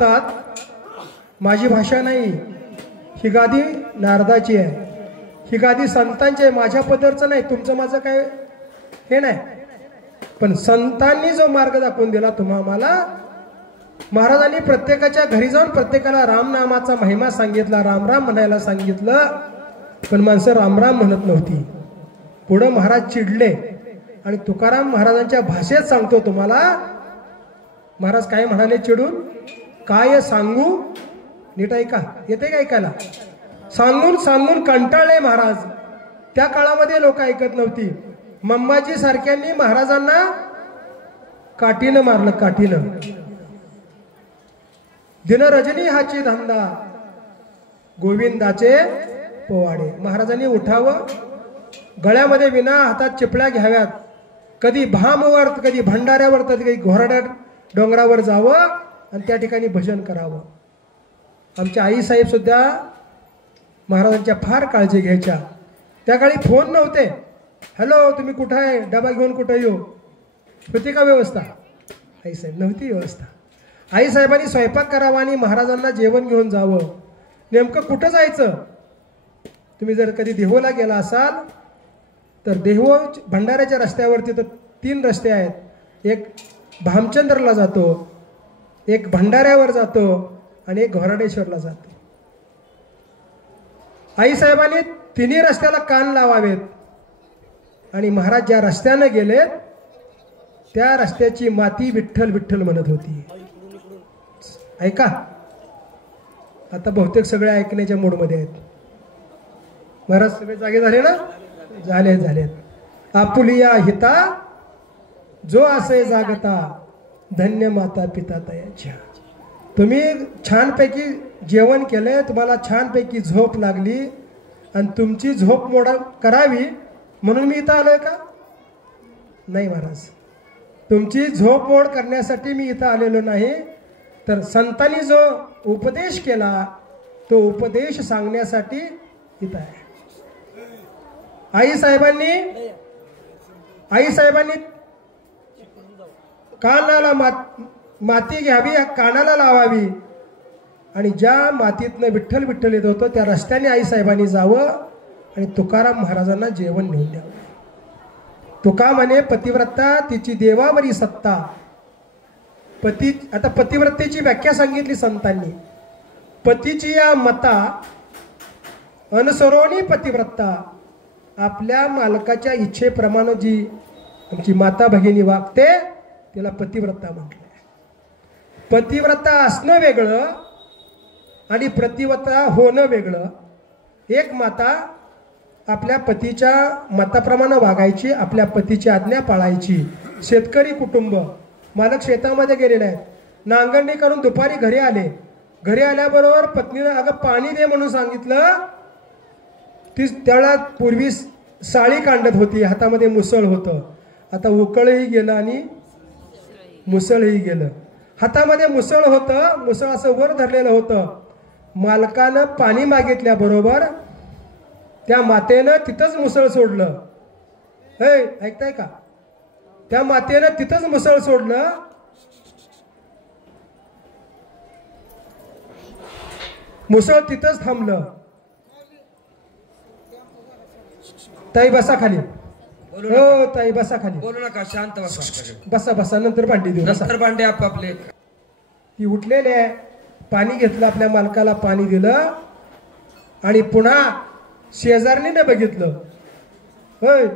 सांगतात, माझी भाषा नाही, ही गादी नारदाची आहे, ही गादी संतांची आहे, माझ्या पदरचं नाही, तुमचं माझं काय हे नाही. पण संतांनी जो मार्ग दाखवून दिला तुम्हाला, महाराजांनी प्रत्येकाच्या घरी जाऊन प्रत्येकाला रामनामाचा महिमा सांगितला, राम राम म्हणायला सांगितलं. पण माणसं रामराम म्हणत नव्हती. पुढं महाराज चिडले आणि तुकाराम महाराजांच्या भाषेत सांगतो तुम्हाला. महाराज काय म्हणाले चिडून, काय सांगू, नीट ऐका, येते का ऐकायला? सांगून सांगून कंटाळले महाराज. त्या काळामध्ये लोक ऐकत नव्हती. मंबाजी सारख्यांनी महाराजांना काठीनं मारलं, काठीनं. दिन रजनी हाची धंदा, गोविंदाचे पोवाडे. महाराजांनी उठावं, गळ्यामध्ये विना, हातात चिपळ्या घ्याव्यात, कधी भामवर, कधी भंडाऱ्यावर, तर कधी घोराड्या डोंगरावर जावं आणि त्या ठिकाणी भजन करावं. आमच्या आई साहेब सुद्धा महाराजांच्या फार काळजी घ्यायच्या. त्या काळी फोन नव्हते. हॅलो, तुम्ही कुठं आहे, डबा घेऊन कुठं येऊ, होती का व्यवस्था? आई साहेब नव्हती व्यवस्था. आई साहेबांनी स्वयंपाक करावा आणि महाराजांना जेवण घेऊन जावं. नेमकं कुठं जायचं? तुम्ही जर कधी देहूला गेला असाल तर देहू भंडाऱ्याच्या रस्त्यावरती तर 3 रस्ते आहेत. एक भामचंद्रला जातो, एक भंडाऱ्यावर जातो आणि एक घोराडेश्वरला जातो. आई साहेबांनी 3 रस्त्याला कान लावावेत आणि महाराज ज्या रस्त्यानं गेलेत त्या रस्त्याची माती विठ्ठल विठ्ठल म्हणत होती. ऐका, आता बहुतेक सगळे ऐकण्याच्या मूडमध्ये आहेत. महाराज सगळे जागे झाले ना? झालेत. आपुलिया हिता जो असे जागता, धन्य माता पिता तयाच्या. तुम्ही छानपैकी जेवण केलंय, तुम्हाला छानपैकी झोप लागली आणि तुमची झोप मोड करावी म्हणून मी इथं आलोय का? नाही महाराज, तुमची झोप मोड करण्यासाठी मी इथं आलेलो नाही, तर संतांनी जो उपदेश केला तो उपदेश सांगण्यासाठी इथं आहे. आई साहेबांनी कानाला माती घ्यावी, कानाला लावावी आणि ज्या मातीतनं विठ्ठल विठ्ठल येत होतं त्या रस्त्याने आई साहेबांनी जावं आणि तुकाराम महाराजांना जेवण नेऊन द्यावं. तुका म्हणे पतिव्रता तिची देवावरी सत्ता. आता पतिव्रतेची व्याख्या सांगितली संतांनी. पतीची या मता अनुसरोनी पतिव्रता. आपल्या मालकाच्या इच्छेप्रमाणे जी आमची माता भगिनी वागते तिला पतिव्रता म्हटलंय. पतिव्रता असणं वेगळं आणि प्रतिव्रता होणं वेगळं. एक माता आपल्या पतीच्या मताप्रमाणे वागायची, आपल्या पतीची आज्ञा पाळायची. शेतकरी कुटुंब, मालक शेतामध्ये गेलेले आहेत, नांगरणी करून दुपारी घरी आले. घरी आल्याबरोबर पत्नीनं अगं पाणी दे म्हणून सांगितलं. ती त्याला पूर्वी साळी कांडत होती, हातामध्ये मुसळ होतं. आता उकळही गेलं आणि मुसळही गेलं. हातामध्ये मुसळ होतं, मुसळ असं वर धरलेलं होतं. मालकानं पाणी मागितल्याबरोबर त्या मातेनं तिथंच मुसळ सोडलं. ऐकताय का? त्या मातेनं तिथंच मुसळ सोडलं. मुसळ तिथंच थांबलं. ताई बसा खाली. हो ताई बसा खाली. बोलू नका, शांत बसा. बसा बसा, नंतर भांडी देऊ. नंतर भांडे आपापले. ती उठलेले आहे, पाणी घेतलं, आपल्या मालकाला पाणी दिलं आणि पुन्हा शेजारणीने बघितलं. होय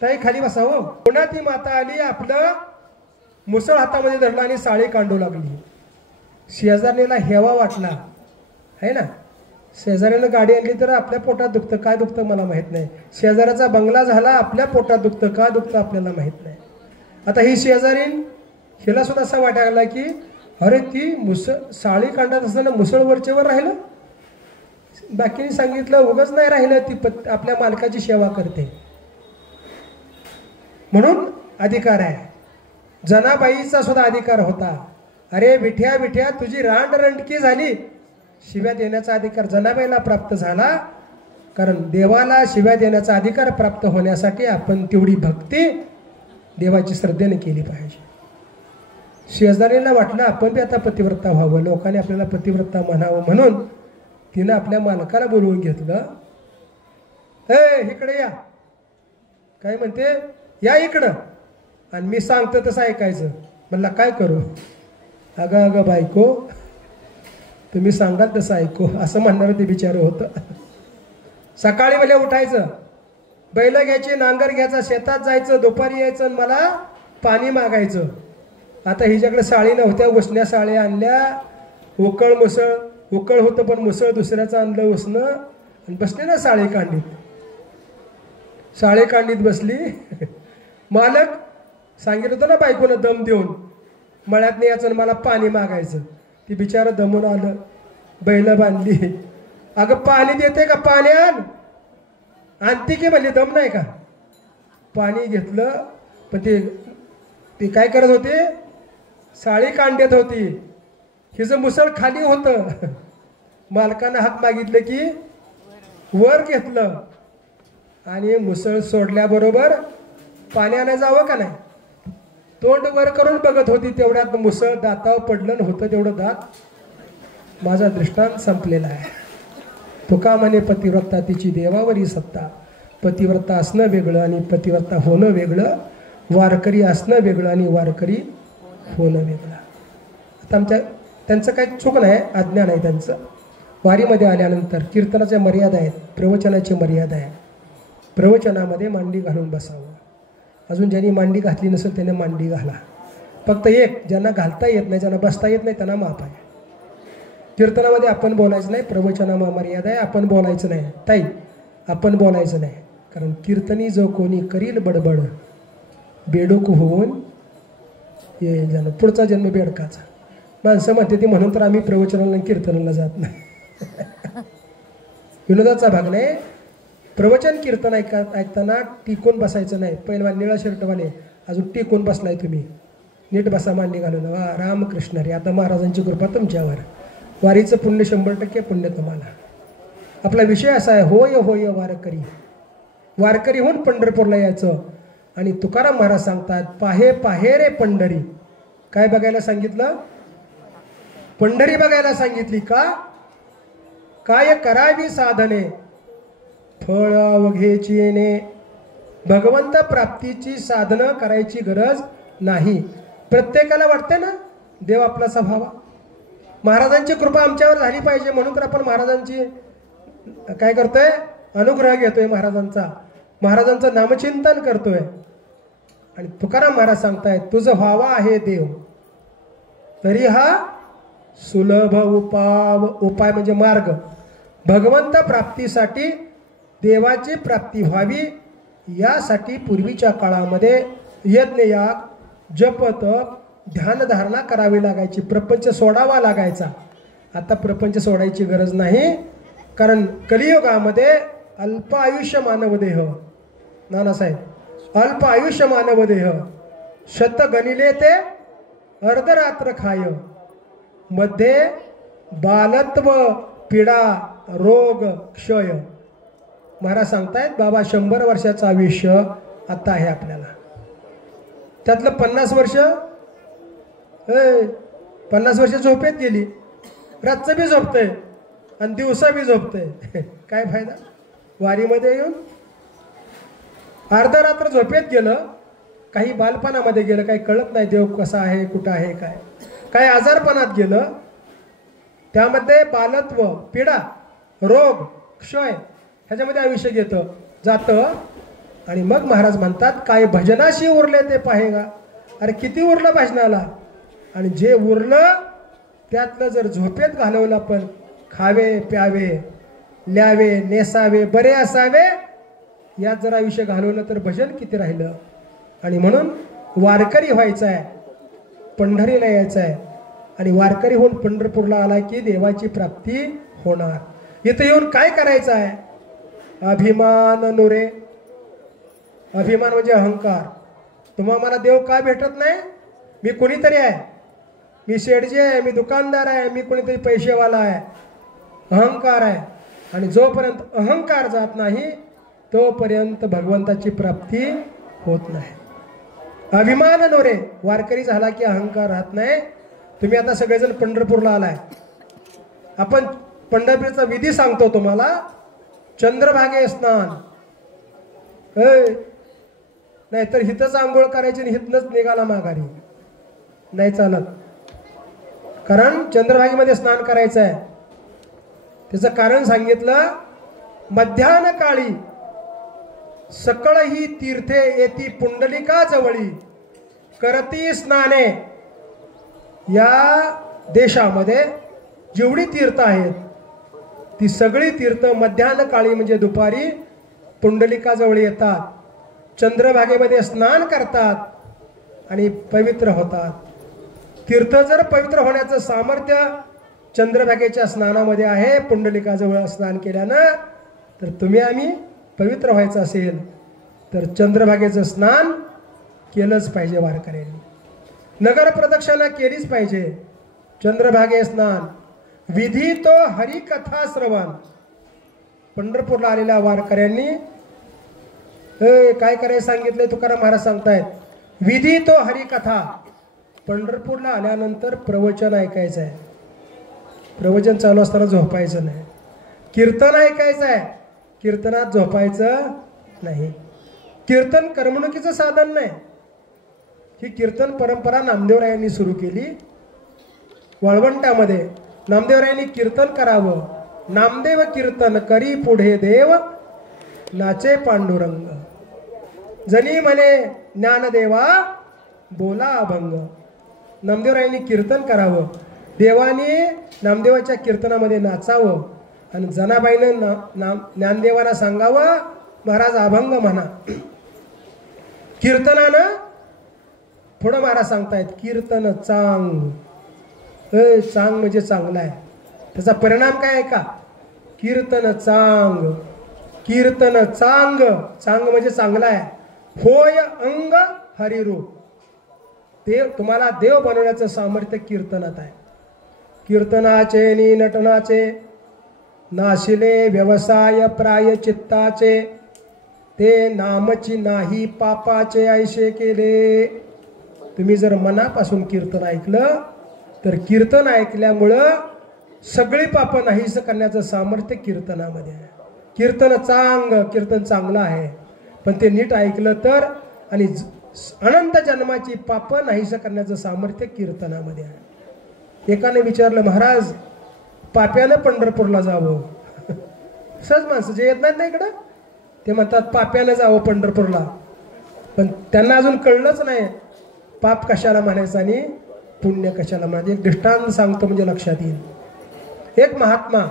ताई खाली बसा हो. पुन्हा ती माता आली, आपलं मुसळ हातामध्ये धरला आणि साळी कांडू लागली. शेजारणीला हेवा वाटला आहे ना. शेजाऱ्यानं गाडी आणली तर आपल्या पोटात दुखतं, काय दुखतं मला माहित नाही. शेजाऱ्याचा बंगला झाला, आपल्या पोटात दुखतं, का दुखतं आपल्याला माहित नाही. आता ही शेजारीन, हिला सुद्धा असं वाटायला लागला की अरे ती मुसळ साळी कांडत असताना मुसळ वरचेवर राहिलं. बाकीने सांगितलं उगाच नाही राहिलं, ती आपल्या मालकाची सेवा करते म्हणून अधिकार आहे. जनाबाईचा सुद्धा अधिकार होता. अरे विठ्या विठ्या तुझी रांडरंडकी झाली, शिव्या देण्याचा अधिकार जनाबाईला प्राप्त झाला. कारण देवाला शिव्या देण्याचा अधिकार प्राप्त होण्यासाठी आपण तेवढी भक्ती देवाची श्रद्धेने केली पाहिजे. शेजारीला वाटलं आपण बी आता पतिव्रता व्हावं, लोकांनी आपल्याला पतिव्रता म्हणावं, म्हणून तिनं आपल्या मालकाला बोलवून घेतलं. इकडे या, काय म्हणते, या इकडं, आणि मी सांगतो तसं ऐकायचं. म्हणला काय करू? अगं बायको, तुम्ही सांगाल तसं ऐकू, असं म्हणणारं ते बिचारं होतं. सकाळी मला उठायचं, बैल घ्यायची, नांगर घ्यायचा, शेतात जायचं, दुपारी यायचं आणि मला पाणी मागायचं. आता हिच्याकडे साळी नव्हत्या, उसण्या साळ्या आणल्या, उकळ मुसळ, उकळ होतं पण मुसळ दुसऱ्याचं आणलं उसणं, आणि बसले ना साळे कांडीत. साळे कांडीत बसली. मालक सांगितलं होतं ना बायकोनं दम देऊन मळ्यात यायचं आणि मला पाणी मागायचं. ती बिचारं दमून आलं, बैल बांधली. अगं पाणी देते का? पाणी आण. आणते की म्हणली, दम नाही का? पाणी घेतलं, पण ते काय करत होते, साळी कांड्यात होती, हिचं मुसळ खाली होतं. मालकानं हात मागितलं की वर घेतलं आणि मुसळ सोडल्याबरोबर पाणी आणायला जावं का नाही, तोंड वर करून बघत होती. तेवढ्यात मुसळ दातावर पडलं होतं, तेवढं दात. माझा दृष्टांत संपलेला आहे. तुका म्हणे पतिव्रता तिची देवावरी सत्ता. पतिव्रता असणं वेगळं आणि पतिव्रता होणं वेगळं, वारकरी असणं वेगळं आणि वारकरी होणं वेगळं. आता त्यांचं काही चूक नाही, अज्ञान आहे त्यांचं. वारीमध्ये आल्यानंतर कीर्तनाच्या मर्यादा आहेत, प्रवचनाची मर्यादा आहे. प्रवचनामध्ये मांडी घालून बसावं. अजून ज्यांनी मांडी घातली नसेल त्याने मांडी घाला. फक्त एक, ज्यांना घालता येत नाही, ज्यांना बसता येत नाही त्यांना माफ आहे. कीर्तनामध्ये आपण बोलायचं नाही, प्रवचनामा मर्यादा आहे, आपण बोलायचं नाही. ताई, आपण बोलायचं नाही, कारण कीर्तनी जो कोणी करील बडबड, बेडूक होऊन ये जन्म, पुढचा जन्म बेडकाचा. माणसं म्हणते ती, म्हणून तर आम्ही प्रवचनाला कीर्तनाला जात नाही. विनोदाचा भाग नाही. प्रवचन कीर्तन ऐकताना टिकून बसायचं नाही. पहिला निळा शर्टवाले अजून टिकून बसलाय, तुम्ही नीट बसा, मांडी घालून. वा रामकृष्ण रे, आता महाराजांची कृपा तुमच्यावर, वारीचं पुण्य 100% पुण्य तुम्हाला. आपला विषय असा आहे, होय होय वारकरी. वारकरी होऊन पंढरपूरला यायचं. आणि तुकाराम महाराज सांगतात, पाहे पाहे रे पंढरी. काय बघायला सांगितलं? पंढरी बघायला सांगितली. का? काय करावी साधने, फळ अवघेची येणे. भगवंत प्राप्तीची साधनं करायची गरज नाही. प्रत्येकाला वाटते ना देव आपलासा व्हावा, महाराजांची कृपा आमच्यावर झाली पाहिजे, म्हणून तर आपण महाराजांची काय करतोय, अनुग्रह घेतोय महाराजांचं नामचिंतन करतोय. आणि तुकाराम महाराज सांगतायत, तुझं व्हावा आहे देव, तरी हा सुलभ उपाय म्हणजे मार्ग. भगवंत प्राप्तीसाठी, देवाची प्राप्ती व्हावी यासाठी पूर्वीच्या काळामध्ये यज्ञयाग, जपत, ध्यानधारणा करावी लागायची, प्रपंच सोडावा लागायचा. आता प्रपंच सोडायची गरज नाही, कारण कलियुगामध्ये अल्प आयुष्य मानवदेह, नानासाहेब, अल्प आयुष्य मानवदेह, शत गणिले ते अर्धरात्र खाय, मध्ये बालत्व, पीडा, रोग, क्षय. महाराज सांगतायत, बाबा 100 वर्षाचं आयुष्य आता आहे आपल्याला, त्यातलं 50 वर्ष 50 वर्ष झोपेत गेली. रातचं बी झोपतंय आणि दिवसा बी झोपतंय. काय फायदा? वारीमध्ये येऊन अर्धा रात्र झोपेत गेलं, काही बालपणामध्ये गेलं, काही कळत नाही देव कसा आहे, कुठं आहे, काय आजारपणात गेलं, त्यामध्ये बालत्व, पीडा, रोग, क्षय ह्याच्यामध्ये आयुष्य घेतं जातं. आणि मग महाराज म्हणतात, काय भजनाशी उरले ते पाहेगा. अरे किती उरलं भजनाला, आणि जे उरलं त्यातलं जर झोपेत घालवलं आपण, खावे प्यावे, ल्यावे नेसावे, बरे असावे, यात जर आयुष्य घालवलं तर भजन किती राहिलं. आणि म्हणून वारकरी व्हायचं आहे, पंढरीला यायचं आहे. आणि वारकरी होऊन पंढरपूरला आला की देवाची प्राप्ती होणार. इथं येऊन काय करायचं आहे? अभिमान नुरे. अभिमान म्हणजे अहंकार. तुम्हाला देव का भेटत नाही? मी कोणीतरी आहे, मी शेठजी आहे, मी दुकानदार आहे, मी कोणीतरी पैसेवाला आहे. अहंकार आहे. आणि जोपर्यंत अहंकार जात नाही तोपर्यंत भगवंताची प्राप्ती होत नाही. अभिमान नोरे. वारकरी झाला की अहंकार राहत नाही. तुम्ही आता सगळेजण पंढरपूरला आलाय. आपण पंढरपूरचा विधी सांगतो तुम्हाला. चंद्रभागे स्नान. नाहीतर हिथंच आंघोळ करायची आणि हिथनच निघाला माघारी. नाही चालत. कारण चंद्रभागेमध्ये स्नान करायचं आहे. त्याचं कारण सांगितलं. मध्यान्ह काळी सकळ ही तीर्थे येती पुंडलिका जवळी करती स्नाने. या देशामध्ये जेवढी तीर्थ आहेत ती सगळी तीर्थ मध्यान्ह काळी म्हणजे दुपारी पुंडलिका जवळ येतात. चंद्रभागेमध्ये स्नान करतात आणि पवित्र होतात. तीर्थ जर पवित्र होण्याचं सामर्थ्य चंद्रभागेच्या स्नानामध्ये आहे, पुंडलिकाजवळ स्नान केल्यानं, तर तुम्ही आम्ही पवित्र व्हायचं असेल तर चंद्रभागेचं स्नान केलंच पाहिजे. वारकऱ्यांनी नगर प्रदक्षिणा केलीच पाहिजे. चंद्रभागे स्नान विधी तो हरिकथा श्रवण. पंढरपूरला आलेल्या वारकऱ्यांनी काय करायचं सांगितलंय तुकाराम महाराज सांगतायत. विधी तो हरिकथा. पंढरपूरला आल्यानंतर प्रवचन ऐकायचं आहे. प्रवचन चालू असताना झोपायचं नाही. कीर्तन ऐकायचं आहे. कीर्तनात झोपायचं नाही. कीर्तन करमणुकीचं साधन नाही. ही कीर्तन परंपरा नामदेवरायांनी सुरू केली. वाळवंटामध्ये नामदेवरायांनी कीर्तन करावं. नामदेव कीर्तन करी पुढे देव नाचे पांडुरंग. जनी म्हणे ज्ञानदेवा बोला अभंग. नामदेवरायांनी कीर्तन करावं. देवाने नामदेवाच्या कीर्तनामध्ये नाचावं आणि जनाबाईनं ज्ञानदेवाला सांगावं महाराज अभंग म्हणा. कीर्तनानं पुढं महाराज सांगतायत कीर्तन चांग. चांग म्हणजे चांगला आहे. त्याचा परिणाम काय आहे का? कीर्तन चांग. कीर्तन चांग. चांग म्हणजे चांगला आहे. होय अंग हरिरूप. देव तुम्हाला देव बनवण्याचं सामर्थ्य कीर्तनात आहे. कीर्तनाचे नि नटनाचे नाशिले व्यवसाय प्राय चित्ताचे ते नामची नाही पापाचे ऐशे केले. तुम्ही जर मनापासून कीर्तन ऐकलं तर कीर्तन ऐकल्यामुळं सगळी पापं नाहीसं करण्याचं सामर्थ्य कीर्तनामध्ये आहे. कीर्तन चांग. कीर्तन चांगलं आहे पण ते नीट ऐकलं तर आणि अनंत जन्माची पापं नाहीसं करण्याचं सामर्थ्य कीर्तनामध्ये आहे. एकाने विचारलं महाराज पाप्यानं पंढरपूरला जावं. सहज माणसं जे येत नाहीत ना इकडं ते म्हणतात पाप्यानं जावं पंढरपूरला. पण त्यांना अजून कळलंच नाही पाप कशाला म्हणायचं आणि पुण्य कशाला म्हणायचं. एक दृष्टांत सांगतो म्हणजे लक्षात येईल. एक महात्मा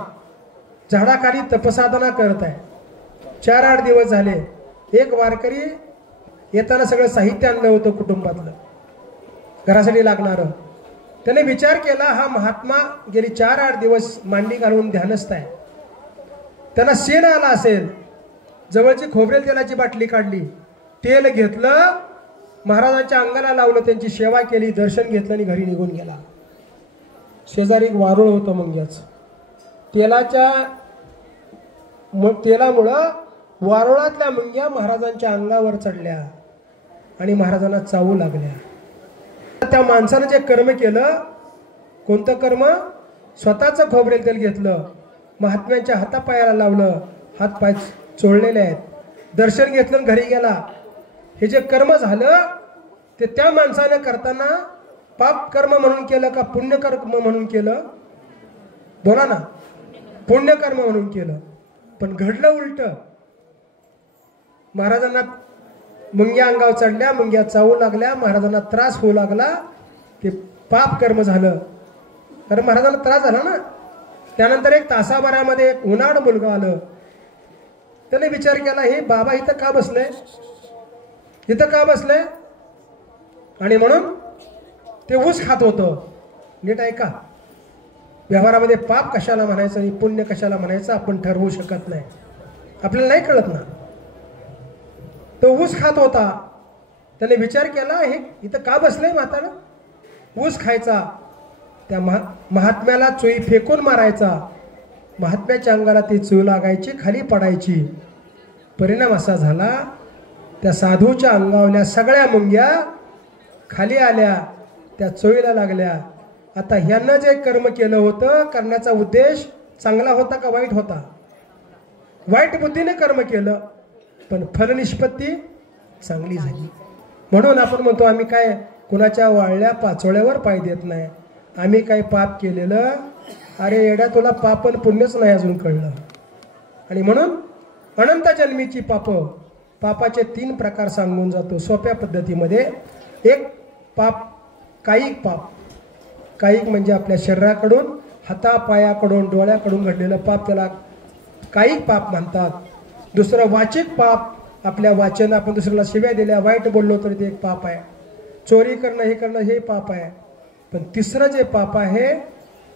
झाडाखाली तपसाधना करत आहे. 4-8 दिवस झाले. एक वारकरी येताना सगळं साहित्य आणलं होतं कुटुंबातलं घरासाठी लागणारं. त्याने विचार केला हा महात्मा गेली 4-8 दिवस मांडी घालून ध्यानस्थ आहे. त्यांना शेण आला असेल. जवळची खोबरेल तेलाची बाटली काढली. तेल घेतलं महाराजांच्या अंगाला लावलं. त्यांची सेवा केली. दर्शन घेतलं आणि घरी निघून गेला. शेजारी एक वारुळ होतं मुंग्याचं. तेलामुळं वारुळातल्या मुंग्या महाराजांच्या अंगावर चढल्या आणि महाराजांना चावू लागल्या. त्या माणसानं जे कर्म केलं कोणतं कर्म? स्वतःचं खोबरेल तेल घेतलं. महात्म्यांच्या हातापायाला लावलं. हातपाय चोळलेले आहेत. दर्शन घेतलं घरी गेला. हे जे कर्म झालं ते त्या माणसानं करताना पाप कर्म म्हणून केलं का पुण्यकर्म म्हणून केलं? बोला ना. पुण्यकर्म म्हणून केलं. पण घडलं उलट. महाराजांना मुंग्या अंगावर चढल्या. मुंग्या चावू लागल्या. महाराजांना त्रास होऊ लागला. ते पाप कर्म झालं. कारण महाराजांना त्रास झाला ना. त्यानंतर 1 तासाभरामध्ये एक उन्हाळ मुलगा आलं. त्याने विचार केला हे बाबा इथं का बसले? इथं का बसले? आणि म्हणून ते ऊस खात होतं. नीट ऐका. व्यवहारामध्ये पाप कशाला म्हणायचं आणि पुण्य कशाला म्हणायचं आपण ठरवू शकत नाही. आपल्याला नाही कळत ना. तो ऊस खात होता. त्याने विचार केला हे इथं का बसलंय म्हातारं? ऊस खायचा. त्या महात्म्याला चोई फेकून मारायचा. महात्म्याच्या अंगाला ती चोई लागायची. खाली पडायची. परिणाम असा झाला त्या साधूच्या अंगावल्या सगळ्या मुंग्या खाली आल्या, त्या चोळीला लागल्या. आता ह्यांना जे कर्म केलं होतं, करण्याचा उद्देश चांगला होता का वाईट होता? वाईट बुद्धीने कर्म केलं, पण फलनिष्पत्ती चांगली झाली. म्हणून आपण म्हणतो आम्ही काय कुणाच्या वाळल्या पाचोळ्यावर पाय देत नाही. आम्ही काय पाप केलेलं, अरे येड्या तुला पाप पण पुण्यच नाही अजून कळलं. आणि म्हणून अनंत जन्मीची पापाचे 3 प्रकार सांगून जातो सोप्या पद्धतीमध्ये. एक पाप, कायिक पाप. कायिक म्हणजे आपल्या शरीराकडून, हातापायाकडून, डोळ्याकडून घडलेलं पाप, त्याला कायिक पाप म्हणतात. दुसरं वाचिक पाप, आपल्या वाचन, आपण दुसऱ्याला शिव्या दिल्या, वाईट बोललो तर ते एक पाप आहे. चोरी करणं, हे करणं, हे पाप आहे. पण तिसरं जे पाप आहे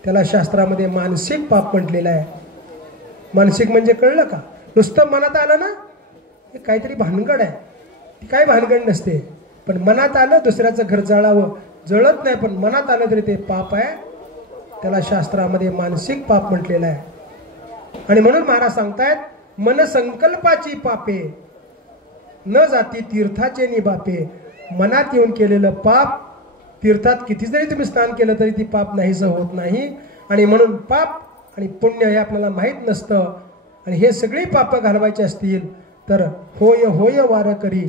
त्याला शास्त्रामध्ये मानसिक पाप म्हटलेलं आहे. मानसिक म्हणजे कळलं का? नुसतं मनात आलं ना, हे काहीतरी भानगड आहे. ती काही भानगड नसते. पण मनात आलं, दुसऱ्याचं घर जळावं, जळत नाही पण मनात आलं तरी ते पाप आहे. त्याला शास्त्रामध्ये मानसिक पाप म्हटलेलं आहे. आणि म्हणून महाराज सांगतायत, मनसंकल्पाची पापे न जाती तीर्थाचे निबापे. मनात येऊन केलेलं पाप तीर्थात किती जरी तुम्ही स्नान केलं तरी ती पाप नाहीसं होत नाही. आणि म्हणून पाप आणि पुण्य हे आपल्याला माहीत नसतं. आणि हे सगळी पाप घालवायची असतील तर होय होय वारकरी,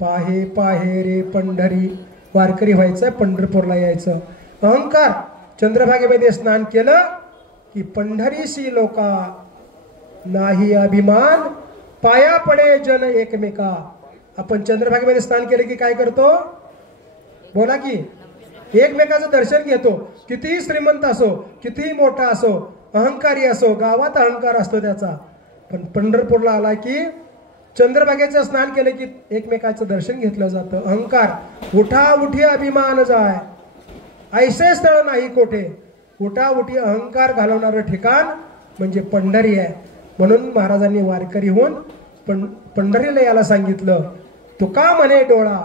पाहे पाहे रे पंढरी. वारकरी व्हायचं, पंढरपूरला यायचं. अहंकार, चंद्रभागेमध्ये स्नान केलं की पंढरीसी लोका, नाही अभिमान पाया पडे जन एकमेका. आपण चंद्रभागेमध्ये स्नान केलं की काय करतो? बोला की, एकमेकाचं दर्शन घेतो. कितीही श्रीमंत असो, कितीही मोठा असो, अहंकारी असो, गावात अहंकार असतो त्याचा, पण पंढरपूरला आला की चंद्रभागेचं स्नान केलं की एकमेकाचं दर्शन घेतलं जातं. अहंकार, उठा उठी अभिमान जाय, ऐसे स्थळ नाही कोठे. उठा उठी अहंकार घालवणारं ठिकाण म्हणजे पंढरी आहे. म्हणून महाराजांनी वारकरी होऊन पंढरीला याला सांगितलं. तुका म्हणे डोळा,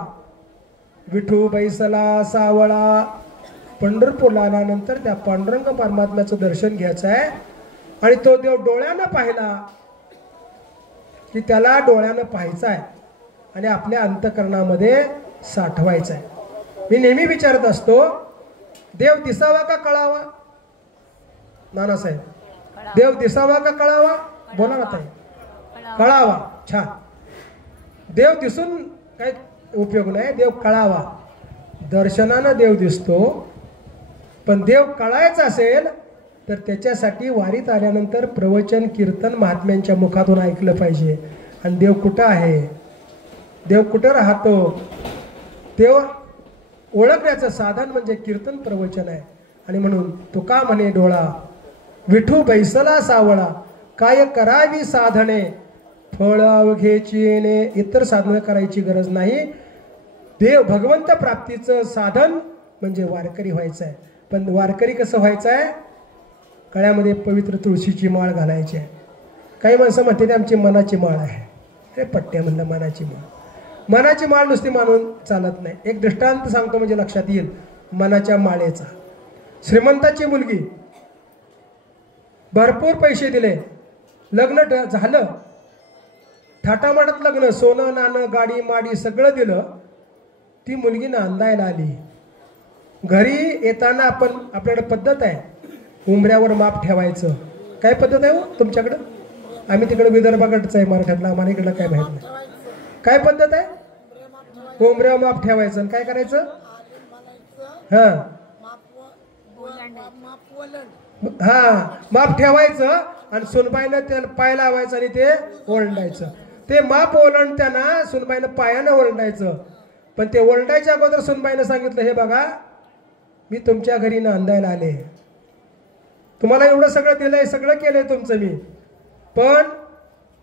विठू बैसला सावळा. पंढरपूरला आल्यानंतर त्या पांडुरंग परमात्म्याचं दर्शन घ्यायचं आहे. आणि तो देव डोळ्यानं पाहिला की त्याला डोळ्यानं पाहायचा आहे आणि आपल्या अंतकरणामध्ये साठवायचा आहे. मी नेहमी विचारत असतो, देव दिसावा का कळावा? नानासाहेब, देव दिसावा का कळावा? बोला ना ताई. कळावा. छान. देव दिसून काही उपयोग नाही, देव कळावा. दर्शनानं देव दिसतो, पण देव कळायचा असेल तर त्याच्यासाठी वारीत आल्यानंतर प्रवचन, कीर्तन महात्म्यांच्या मुखातून ऐकलं पाहिजे. आणि देव कुठं आहे, देव कुठं राहतो, देव ओळखण्याचं साधन म्हणजे कीर्तन, प्रवचन आहे. आणि म्हणून तुका म्हणे डोळा, विठू बैसला सावळा. काय करावी साधने, फळ अवघेची येणे. इतर साधनं करायची गरज नाही. देव भगवंत प्राप्तीचं साधन म्हणजे वारकरी व्हायचं आहे. पण वारकरी कसं व्हायचं आहे? गळ्यामध्ये पवित्र तुळशीची माळ घालायची आहे. काही माणसं म्हणते ते आमची मनाची माळ आहे. अरे पट्ट्या म्हणलं, मनाची माळ. मनाची माळ नुसती मानून चालत नाही. एक दृष्टांत सांगतो म्हणजे लक्षात येईल मनाच्या माळेचा. श्रीमंताची मुलगी, भरपूर पैसे दिले, लग्न झालं, थाटामाटात लग्न, सोनं नाणं गाडी माडी सगळं दिलं. ती मुलगी नांदायला आली. घरी येताना आपण, आपल्याकडे पद्धत आहे उंबऱ्यावर माप ठेवायचं. काय पद्धत आहे हो तुमच्याकडं? आम्ही तिकडे विदर्भाकडचं आहे, मराठ्यातला, आम्हाला इकडलं काय माहित नाही. काय पद्धत आहे? उंबऱ्यावर माप ठेवायचं. काय करायचं? हा माप ठेवायचं आणि सुनबाईनं त्याला पाय लावायचं आणि ते ओरंडायचं. ते माप ओलांडताना सुनबाईनं पायानं ओरंडायचं. पण ते ओरंडायच्या अगोदर सुनबाईनं सांगितलं, हे बघा मी तुमच्या घरी नांदायला आले, तुम्हाला एवढं सगळं दिलंय, सगळं केलंय तुमचं मी, पण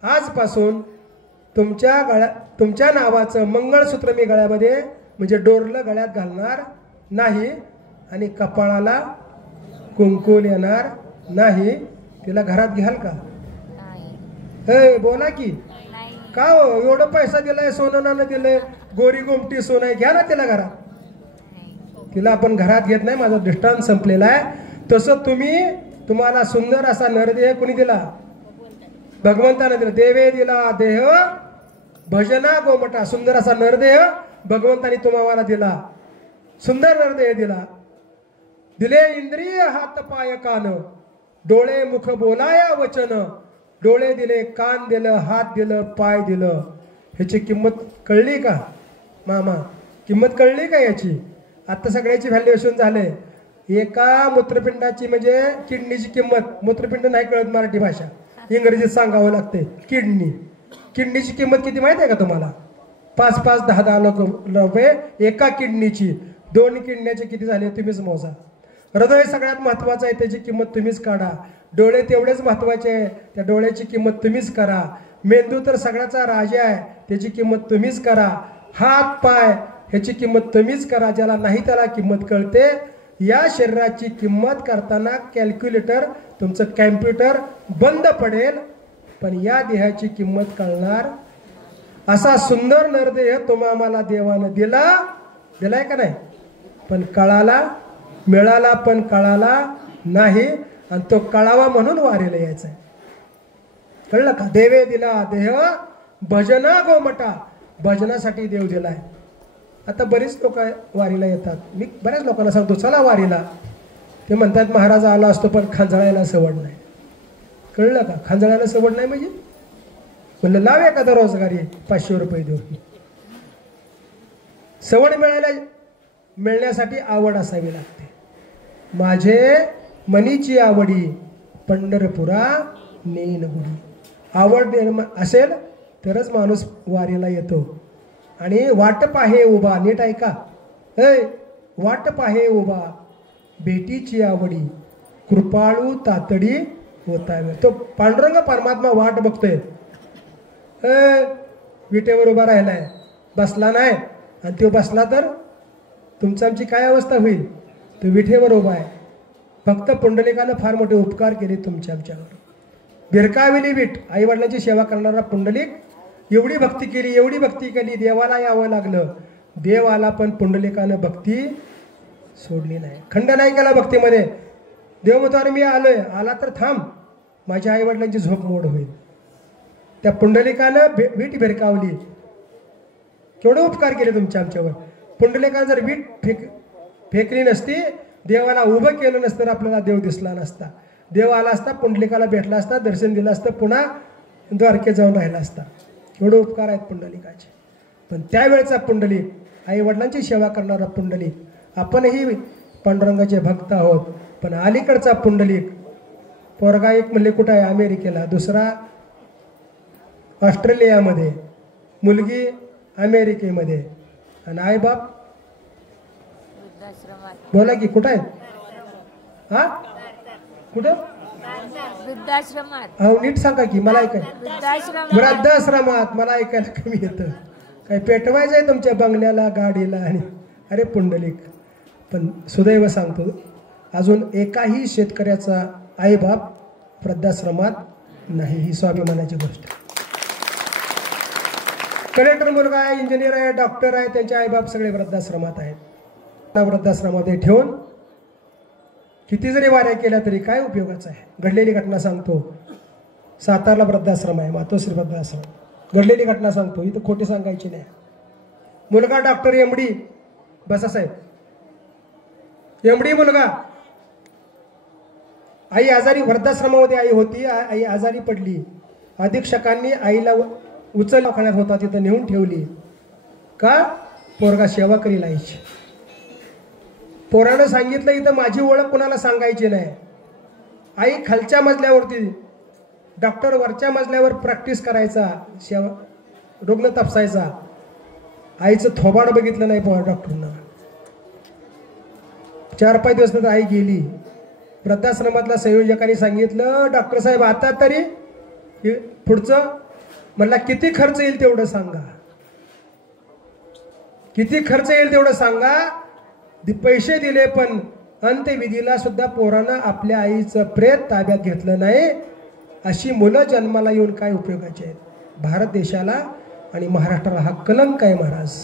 आजपासून तुमच्या नावाचं मंगळसूत्र मी गळ्यामध्ये म्हणजे डोरलं गळ्यात घालणार नाही आणि कपाळाला कुंकू येणार नाही. तिला घरात घ्याल का? हे बोला की. का हो, एवढं पैसा दिलाय, सोनं नाणं दिलंय, गोरी गोमटी सोनं आहे, घ्या ना तिला घरात. तिला आपण घरात घेत नाही. माझा दृष्टांत संपलेला आहे. तसं तुम्हाला सुंदर असा नरदेह कुणी दिला? भगवंताने दिला. देवे दिला देह भजना गोमटा. सुंदर असा नरदेह भगवंताने तुम्हाला दिला. सुंदर हृदय दिला. दिले इंद्रिय हात पाय कान, डोळे मुख बोलाया वचन. डोळे दिले, कान दिलं, हात दिलं, पाय दिलं. ह्याची किंमत कळली का मामा? किंमत कळली का याची? आता सगळ्याची व्हॅल्युएशन झाले. एका मूत्रपिंडाची म्हणजे किडनीची किंमत, मूत्रपिंड नाही कळत मराठी भाषा, इंग्रजीत सांगावं लागते. किडनीची किंमत किती माहिती आहे का तुम्हाला? 5-5, 10-10 रुपये एका किडनीची. 2 किडनीचे किती झाले तुम्हीच मोजा. हृदय सगळ्यात महत्वाचं आहे, त्याची किंमत तुम्हीच काढा. डोळे तेवढेच महत्वाचे आहे, त्या डोळ्याची किंमत तुम्हीच करा. मेंदू तर सगळ्याचा राजा आहे, त्याची किंमत तुम्हीच करा. हात पाय ह्याची किंमत तुम्हीच करा. ज्याला नाही त्याला किंमत कळते. या शरीराची किंमत करताना कॅल्क्युलेटर, तुमचं कॅम्प्युटर बंद पडेल, पण या देहाची किंमत कळणार. असा सुंदर नरदेह तुम्हाला देवानं दिलाय का नाही? पण कळाला, मिळाला पण कळाला नाही. आणि तो कळावा म्हणून वारीला यायचा आहे. कळलं का? देवे दिला देह भजना गोमटा. भजनासाठी देव दिलाय. आता बरीच लोक वारीला येतात. मी बऱ्याच लोकांना सांगतो चला वारीला. ते म्हणतात महाराज आला असतो पण खांजळायला सवड नाही. कळलं का? खांजळायला सवड नाही म्हणजे म्हणलं लाव एखादा रोजगारी 500 रुपये देऊन. सवड मिळण्यासाठी आवड असावी लागते. माझे मनीची आवडी पंढरपुरा नेन गुडी. आवड असेल तरच माणूस वारीला येतो. आणि वाट पाहे उभा, नीट ऐका, वाट पाहे उभा भेटीची आवडी कृपाळू तातडी होतावे. तो पांडुरंग परमात्मा वाट बघतोय. विटेवर उभा राहिलाय, बसला नाही, आणि तो बसला तर तुमची आमची काय अवस्था होईल? तो विठेवर उभा आहे. फक्त पुंडलिकानं फार मोठे उपकार केले तुमच्या आमच्यावर. बिरकाविली विठ, आई वडिलांची सेवा करणारा पुंडलिक एवढी भक्ती केली, देवाला यावं लागलं. देव आला पण पुंडलिकानं भक्ती सोडली नाही, खंड नाही केला भक्तीमध्ये. देव म्हणतो अरे मी आलोय, आला तर थांब, माझ्या आई वडिलांची झोप मोड होईल. त्या पुंडलिकानं वीट भिरकावली. केवढे उपकार केले तुमच्या आमच्यावर. पुंडलिकानं जर वीट फेकली नसती, देवाला उभं केलं नसतं तर आपल्याला देव दिसला नसता. देव आला असता, पुंडलिकाला भेटला असता, दर्शन दिलं असतं, पुन्हा द्वारकेत जाऊन राहिला असता. एवढे उपकार आहेत पुंडलिकाचे. पण त्यावेळेचा पुंडलिक, आई वडिलांची सेवा करणारा पुंडलिक, आपणही पांडुरंगाचे भक्त आहोत. पण अलीकडचा पुंडलिक, पोरगा एक म्हणले कुठं आहे? अमेरिकेला, दुसरा ऑस्ट्रेलियामध्ये, मुलगी अमेरिकेमध्ये, आणि आई बाप बोला की कुठं आहेत? हा कुठं? वृद्धाश्रमात. अहो नीट सांगा की मला ऐकाय. वृद्धाश्रमात. मला ऐकायला कमी येतं. काय पेटवायचं आहे तुमच्या बंगल्याला, गाडीला? आणि अरे पुंडलिक. पण सुदैव सांगतो, अजून एकाही शेतकऱ्याचा आईबाप वृद्धाश्रमात नाही. ही स्वाभिमानाची गोष्ट. कलेक्टर मुलगा आहे, इंजिनियर आहे, डॉक्टर आहे, त्यांचे आईबाप सगळे वृद्धाश्रमात आहेत. वृद्धाश्रमामध्ये ठेवून किती जरी वाऱ्या केल्या तरी काय उपयोगाचं आहे? घडलेली घटना सांगतो. सातारला वृद्धाश्रम आहे, मातोश्री वृद्धाश्रम. घडलेली घटना सांगतो, इथं खोटी सांगायची नाही. मुलगा डॉक्टर, एमडी, बसा साहेब, एमडी मुलगा. आई आजारी, वृद्धाश्रमामध्ये आई होती, आई आजारी पडली. अधीक्षकांनी आईला उचल दवाखान्यात होता तिथं नेऊन ठेवली. का? पोरगा सेवा करील आईची. पोरानं सांगितलं इथं माझी ओळख कोणाला सांगायची नाही. आई खालच्या मजल्यावरती, डॉक्टर वरच्या मजल्यावर प्रॅक्टिस करायचा, सेवा रुग्ण तपासायचा. आईचं थोबाड बघितलं नाही डॉक्टरनं. 4-5 दिवस नंतर आई गेली. वृद्धाश्रमातल्या संयोजकांनी सांगितलं डॉक्टर साहेब आता तरी पुढचं. म्हणला किती खर्च येईल तेवढं सांगा, किती खर्च येईल तेवढं सांगा. पैसे दिले पण अंत्यविधीला सुद्धा पोरानं आपल्या आईचं प्रेत ताब्यात घेतलं नाही. अशी मुलं जन्माला येऊन काय उपयोगाची आहेत? भारत देशाला आणि महाराष्ट्राला हा कलंक आहे महाराज.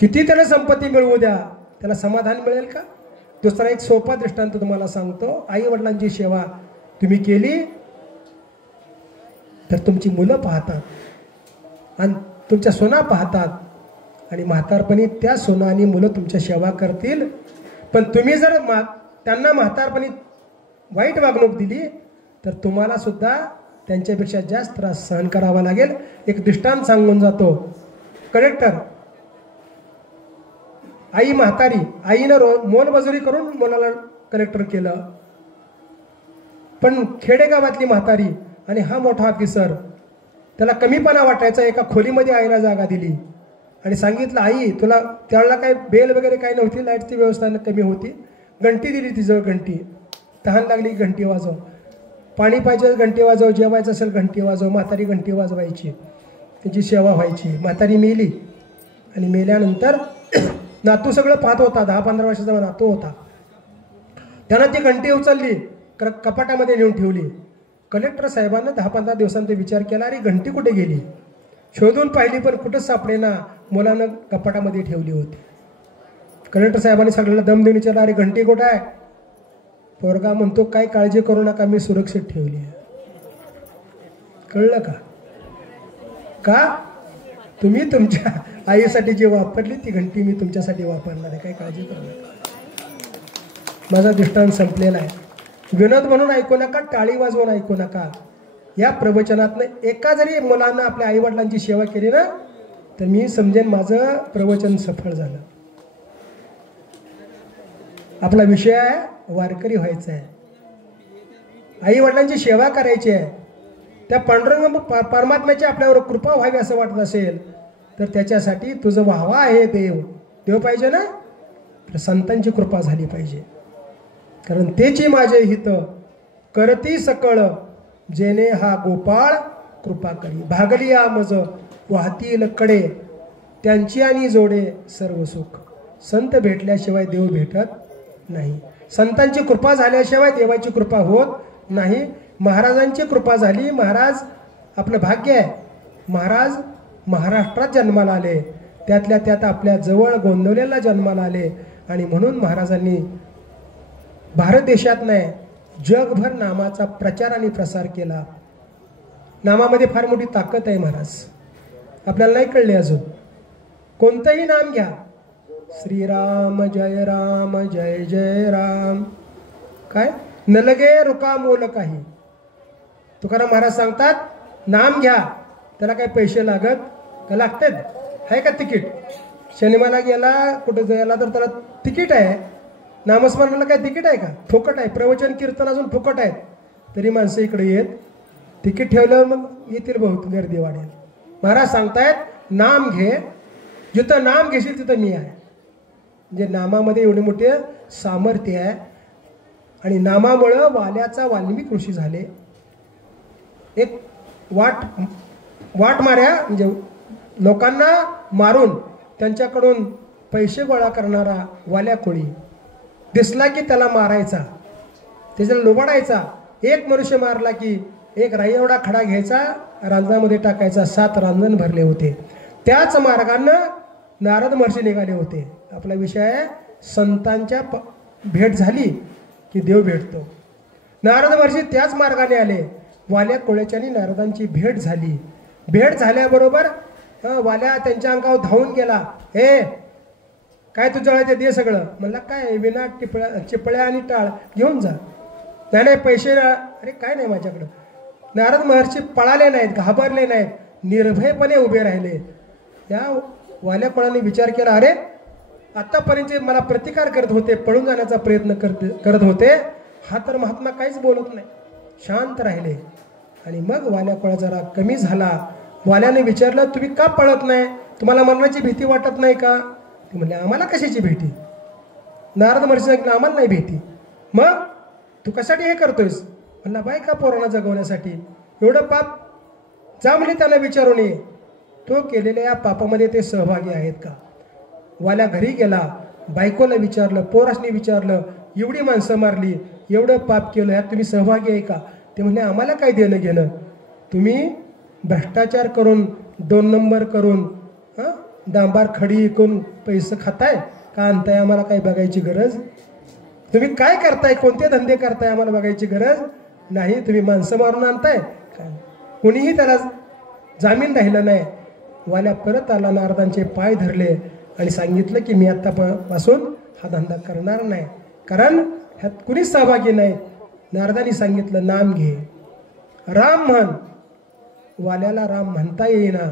किती त्याला संपत्ती मिळवू द्या, त्याला समाधान मिळेल का? दुसरा एक सोपा दृष्टांत तुम्हाला सांगतो. आई वडिलांची सेवा तुम्ही केली तर तुमची मुलं पाहतात आणि तुमच्या सुना पाहतात. आणि म्हातारपणी त्या सोनं आणि मुलं तुमच्या सेवा करतील. पण तुम्ही जर त्यांना म्हातारपणी वाईट वागणूक दिली तर तुम्हाला सुद्धा त्यांच्यापेक्षा जास्त त्रास सहन करावा लागेल. एक दृष्टांत सांगून जातो. कलेक्टर आई म्हातारी, आईनं मोलमजुरी करून मुलाला कलेक्टर केलं. पण खेडेगावातली म्हातारी आणि हा मोठा ऑफिसर, त्याला कमीपणा वाटायचा. एका खोलीमध्ये आईला जागा दिली आणि सांगितलं, आई तुला त्यावेळेला काय बेल वगैरे काही नव्हती, लाईटची व्यवस्था कमी होती. घंटी दिली तिजवळ, घंटी. तहान लागली घंटी वाजव, पाणी पाहिजे घंटी वाजव, जेवायचं असेल घंटी वाजव. म्हातारी घंटी वाजवायची, त्याची सेवा व्हायची. म्हातारी मेली आणि मेल्यानंतर नातू सगळं पाहत होता. 10-15 वर्षाचा नातू होता. त्यानं ती घंटी उचलली, कपाटामध्ये नेऊन ठेवली. कलेक्टर साहेबांना 10-15 दिवसांचा विचार केला, अरे घंटी कुठे गेली. शोधून पाहिली पण कुठंच सापडेना. मुलानं कपाटामध्ये ठेवली होती. कलेक्टर साहेबांनी सगळ्याला दम देऊन विचारला, अरे घंटी कुठं आहे. पोरगा म्हणतो, काय काळजी करू नका, मी सुरक्षित ठेवली आहे. कळलं का? का तुम्ही तुमच्या आईसाठी जी वापरली ती घंटी मी तुमच्यासाठी वापरणार आहे, काही काळजी करू नका. माझा दृष्टांत संपलेला आहे. विनोद म्हणून ऐकू नका, टाळी वाजवून ऐकू नका. या प्रवचनातनं एका जरी मुलानं आपल्या आईवडिलांची सेवा केली ना तर मी समजेन माझं प्रवचन सफळ झालं. आपला विषय आहे वारकरी व्हायचा आहे, आई वडिलांची सेवा करायची आहे. त्या पांडुरंग परमात्म्याची आपल्यावर कृपा व्हावी असं वाटत असेल तर त्याच्यासाठी तुझं व्हावा आहे देव पाहिजे ना, तर संतांची कृपा झाली पाहिजे. कारण तेची माझे हित करती सकळ, जेने हा गोपाळ कृपा करी. भागली या मज वाहतील कडे, त्यांची आणि जोडे सर्व सुख. संत भेटल्याशिवाय देव भेटत नाही. संतांची कृपा झाल्याशिवाय देवाची कृपा होत नाही. महाराजांची कृपा झाली. महाराज आपलं भाग्य आहे. महाराज महाराष्ट्रात जन्माला आले, त्यातल्या त्यात आपल्या जवळ गोंदवलेला जन्माला आले. आणि म्हणून महाराजांनी भारत देशात नाही जगभर नामाचा प्रचार आणि प्रसार केला. नामामध्ये फार मोठी ताकद आहे महाराज, आपल्याला नाही कळले अजून. कोणतंही नाम घ्या, श्रीराम जय राम जय जय राम, काय न लगे रुका मोल काही. तुकाराम महाराज सांगतात नाम घ्या, त्याला काही पैसे लागत का? लागतात. आहे का तिकीट? शनिवारला गेला कुठे जायला तर त्याला तिकीट आहे. नामस्मरणाला काय तिकीट आहे का? फुकट आहे. प्रवचन कीर्तन अजून फुकट आहेत, तरी माणसं इकडे येत. तिकीट ठेवलं मग येतील बहुत, गर्दी वाढेल. महाराज सांगतायत नाम घे, जिथं नाम घेशील तिथं मी आहे. म्हणजे नामामध्ये एवढे मोठे सामर्थ्य आहे. आणि नामामुळं वाल्याचा वाल्मिक ऋषी झाले. एक वाट माऱ्या म्हणजे लोकांना मारून त्यांच्याकडून पैसे गोळा करणारा वाल्या कोळी दिसला की त्याला मारायचा, त्याच्याला लुबाडायचा. एक मनुष्य मारला की एक राई एवढा खडा घ्यायचा, रांजणामध्ये टाकायचा. 7 रांजण भरले होते. त्याच मार्गानं नारद महर्षी निघाले होते. आपला विषय आहे संतांच्या भेट झाली की देव भेटतो. नारद महर्षी त्याच मार्गाने आले. वाल्या कोळ्याच्यानी नारदांची भेट झाली. भेट झाल्याबरोबर वाल्या त्यांच्या अंगावर धावून गेला. हे काय तुझं ते दे सगळं. म्हणला काय विना चिपळ्या आणि टाळ घेऊन जा. नाही पैसे, अरे काय नाही माझ्याकडं. नारद महर्षी पळाले नाहीत, घाबरले नाहीत, निर्भयपणे उभे राहिले. या वाल्या कोळाने विचार केला, अरे आतापर्यंत मला प्रतिकार करत होते, पळून जाण्याचा प्रयत्न करत होते, हा तर महात्मा काहीच बोलत नाही, शांत राहिले. आणि मग वाल्या कोळा जरा कमी झाला. वाल्याने विचारलं, तुम्ही का पळत नाही? तुम्हाला मरणाची भीती वाटत नाही का? ते म्हणले, आम्हाला कशाची भीती? नारद महर्षी सांगितलं, आम्हाला नाही भीती. मग तू कशासाठी हे करतोयस? म्हणला, बायका पोरांना जगवण्यासाठी. एवढं पाप? जा म्हणजे त्यांना विचारून ये, तो केलेल्या या पापामध्ये ते सहभागी आहेत का? वाल्या घरी गेला, बायकोला विचारलं, पोरासनी विचारलं, एवढी माणसं मारली, एवढं पाप केलं, यात तुम्ही सहभागी आहे का? ते म्हणले, आम्हाला काय देणं घेणं? तुम्ही भ्रष्टाचार करून 2 नंबर करून डांबार खडी विकून पैसे खाताय का आणताय? आम्हाला काय बघायची गरज? तुम्ही काय करताय, कोणते धंदे करताय, आम्हाला बघायची गरज नाही. तुम्ही माणसं मारून आणताय. काय कोणीही त्याला जामीन राहिलं नाही. वाल्या परत आला, नारदांचे पाय धरले आणि सांगितलं की मी आत्तापासून हा धंदा करणार नाही, कारण ह्यात कुणीच सहभागी नाही. नारदांनी सांगितलं नाम घे, राम म्हण. वाल्याला राम म्हणता येईना,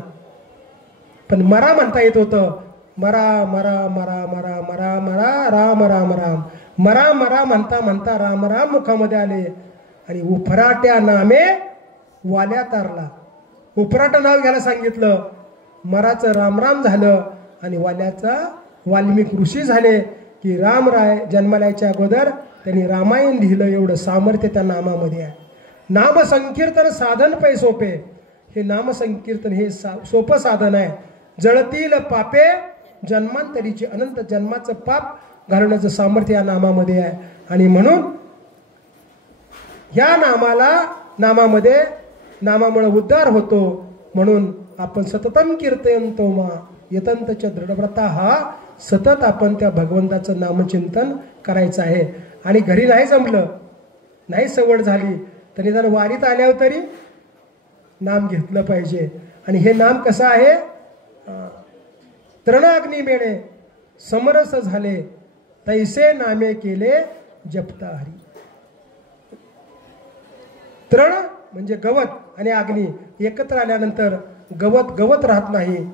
पण मरा म्हणता येत होतं. मरा मरा मरा मरा मरा मरा राम राम राम, मरा मरा म्हणता म्हणता राम राम मुखामध्ये आले आणि उफराट्या नामे वाल्या तारला. उफराटं नाव घ्यायला सांगितलं, मराचं राम राम झालं आणि वाल्याचा वाल्मिक ऋषी झाले. की रामराय जन्मालायच्या अगोदर त्यांनी रामायण लिहिलं. एवढं सामर्थ्य त्या नामामध्ये आहे. नामसंकीर्तन साधन पै सोपे. हे नामसंकीर्तन हे सोपं साधन आहे. जळतील पापे जन्मांतरीचे, अनंत जन्माचं पाप घालवण्याचं सामर्थ्य या नामामध्ये आहे. आणि म्हणून या नामामध्ये नामामुळे उद्धार होतो. म्हणून आपण सततम कीर्तयंतो मा यतंतच दृढव्रता, हा सतत आपण त्या भगवंताचं नामचिंतन करायचं आहे. आणि घरी नाही जमलं, नाही सवड झाली, तरी जर वारीत आल्यावर तरी नाम घेतलं पाहिजे. आणि हे नाम कसं आहे, तृणाग्नी मेणे समरस झाले, तैसे नामे केले जपता हरी. तृण म्हणजे गवत आणि अग्नी एकत्र आल्यानंतर गवत राहत नाही,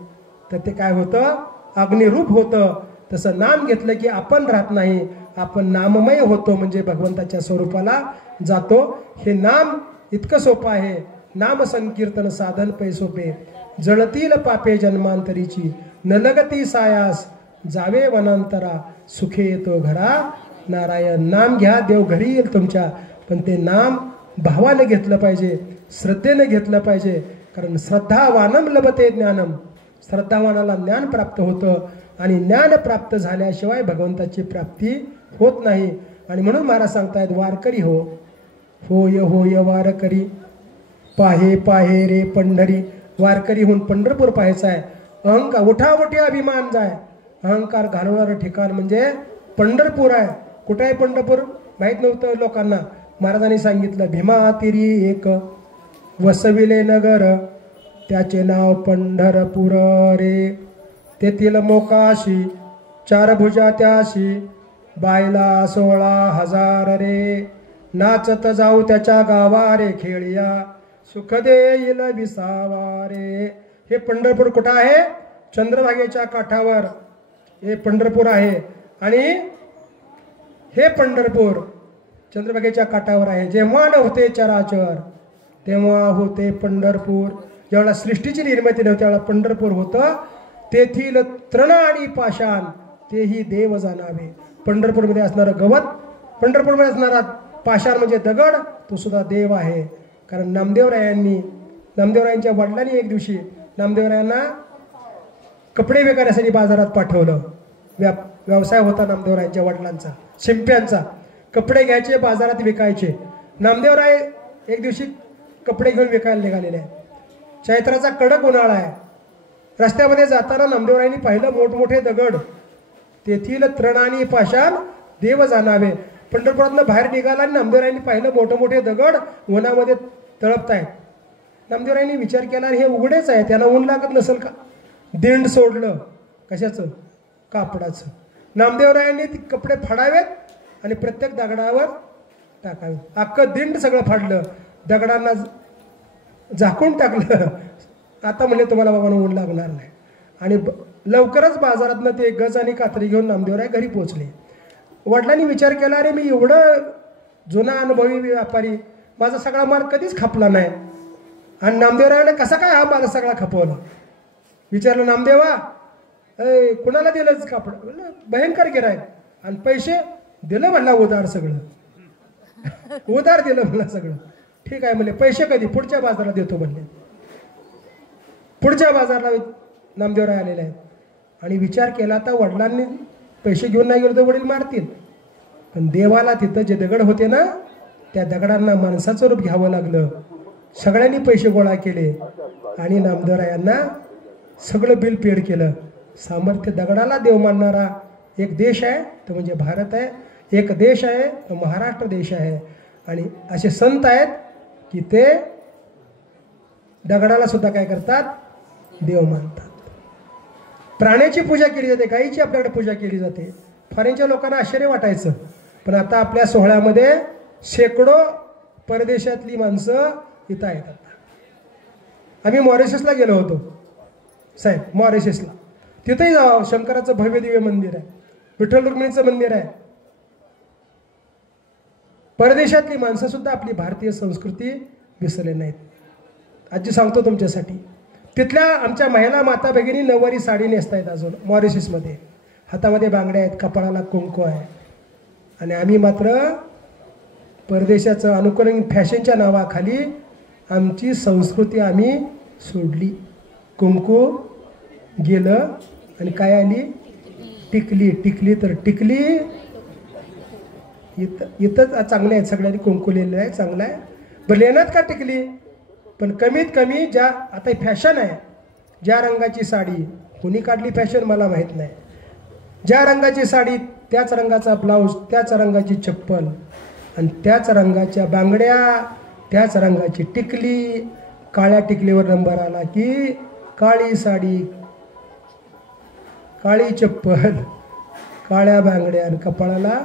तर ते काय होतं, अग्निरूप होतं. तसं नाम घेतलं की आपण राहत नाही, आपण नाममय होतो, म्हणजे भगवंताच्या स्वरूपाला जातो. हे नाम इतकं सोपं आहे. नाम संकीर्तन साधन पै सोपे, जळतील पापे जन्मांतरीची, न लगती सायास जावे वनांतरा, सुखे येतो घरा नारायण. नाम घ्या, देव घरी येईल तुमच्या, पण ते नाम भावाने घेतलं पाहिजे, श्रद्धेने घेतलं पाहिजे. कारण श्रद्धावानम लभते ज्ञानम, श्रद्धावानाला ज्ञान प्राप्त होतं आणि ज्ञान प्राप्त झाल्याशिवाय भगवंताची प्राप्ती होत नाही. आणि म्हणून महाराज सांगतायत, वारकरी हो, होय होय वारकरी, पाहे पाहे रे पंढरी. वारकरी होऊन पंढरपूर पाहायचं आहे. अहंकार उठावटी अभिमान जाय, अहंकार घालवणारं ठिकाण म्हणजे पंढरपूर आहे. कुठं आहे पंढरपूर माहीत नव्हतं लोकांना. महाराजांनी सांगितलं, भीमा तिरी एक वसविले नगर, त्याचे नाव पंढरपूर रे. तेथील मोकाशी चार भुजा त्याशी, बायला 16,000 रे. नाचत जाऊ त्याच्या गावा रे खेळिया, सुख देईल विसावा रे. हे पंढरपूर कुठं आहे, चंद्रभागेच्या काठावर हे पंढरपूर आहे. आणि हे पंढरपूर चंद्रभागेच्या काठावर आहे. जेव्हा नव्हते चराचर तेव्हा होते पंढरपूर. जेव्हा सृष्टीची निर्मिती नव्हती त्यावेळेला पंढरपूर होतं. तेथील तृण आणि पाषाण तेही देव जाणावे. पंढरपूरमध्ये असणारं गवत, पंढरपूरमध्ये असणारा पाषाण म्हणजे दगड, तो सुद्धा देव आहे. कारण नामदेवरायांच्या वडिलांनी एक दिवशी नामदेवरायांना कपडे विकण्यासाठी बाजारात पाठवलं. व्यवसाय होता नामदेवरायांच्या वडिलांचा, शिंप्यांचा. कपडे घ्यायचे, बाजारात विकायचे. नामदेवराय एक दिवशी कपडे घेऊन विकायला निघालेले आहे. चैत्राचा कडक उन्हाळा आहे. रस्त्यामध्ये जाताना नामदेवरायांनी पाहिलं मोठमोठे दगड. तेथील तृण आणि पाषाण देव जाणावे. पंढरपुरातनं बाहेर निघाला आणि नामदेवरायांनी पाहिलं मोठमोठे दगड उन्हामध्ये तळपतायत. नामदेवरायांनी विचार केला, हे उघडेच आहे, त्यांना ऊन लागत नसेल का. दिंड सोडलं, कशाचं, कापडाचं. नामदेवरायांनी ती कपडे फाडावेत आणि प्रत्येक दगडावर टाकावे. अख्खं दिंड सगळं फाडलं, दगडांना झाकून टाकलं. आता म्हणजे तुम्हाला बाबा ऊन लागणार नाही. आणि लवकरच बाजारातनं ते गज आणि कात्री घेऊन नामदेवराय घरी पोहोचले. वडिलांनी विचार केला, अरे मी एवढं जुना अनुभवी व्यापारी, माझा सगळा माल कधीच खपला नाही आणि नामदेवरायाने कसा काय हा माल सगळा खपवला. विचारलं, नामदेवा कुणाला दिलंच कापड. भयंकर गिराईक आणि पैसे दिलं म्हणला उधार, सगळं उधार दिलं म्हणला सगळं. ठीक आहे म्हणले, पैसे कधी, पुढच्या बाजारात देतो म्हणले. पुढच्या बाजारला नामदेवराय आलेले आहेत. आणि विचार केला, आता वडिलांनी पैसे घेऊन नाही गेलो तर वडील मारतील, पण देवाला तिथं जे दगड होते ना, त्या दगडांना माणसाचं रूप घ्यावं लागलं. सगळ्यांनी पैसे गोळा केले आणि नामदेवरायांना सगळं बिल पेड केलं. सामर्थ्य दगडाला देव मानणारा एक देश आहे तो म्हणजे भारत आहे. एक देश आहे तो महाराष्ट्र देश आहे. आणि असे संत आहेत की ते दगडाला सुद्धा काय करतात, देव मानतात. प्राण्याची पूजा केली जाते, गायीची आपल्याकडे पूजा केली जाते. फॉरेनच्या लोकांना आश्चर्य वाटायचं, पण आता आपल्या सोहळ्यामध्ये शेकडो परदेशातली माणसं इथं येतात. आम्ही मॉरिशसला गेलो होतो साहेब, मॉरिशसला. तिथेही जावं, शंकराचं भव्य दिव्य मंदिर आहे, विठ्ठल रुक्मिणीचं मंदिर आहे. परदेशातली माणसं सुद्धा आपली भारतीय संस्कृती विसरले नाहीत. आजी सांगतो तुमच्यासाठी, तिथल्या आमच्या महिला माता भगिनी नऊवारी साडी नेसतायत अजून मॉरिशसमध्ये. हातामध्ये बांगड्या आहेत, कपाळाला कुंकू आहे. आणि आम्ही मात्र परदेशाचं अनुकरण फॅशनच्या नावाखाली आमची संस्कृती आम्ही सोडली. कुंकू गेलं आणि काय आली? टिकली. टिकली तर टिकली. इथंच चांगले आहेत, सगळ्यांनी कुंकू लिहिलेलं आहे, चांगलं आहे. बरं लेण्यात का टिकली? पण कमीत कमी ज्या आता फॅशन आहे, ज्या रंगाची साडी कुणी काढली फॅशन मला माहीत नाही, ज्या रंगाची साडी त्याच रंगाचा ब्लाऊज, त्याच रंगाची चप्पल आणि त्याच रंगाच्या बांगड्या, त्याच रंगाची टिकली. काळ्या टिकलीवर नंबर आला की काळी साडी, काळी चप्पल, काळ्या बांगड्या आणि कपाळाला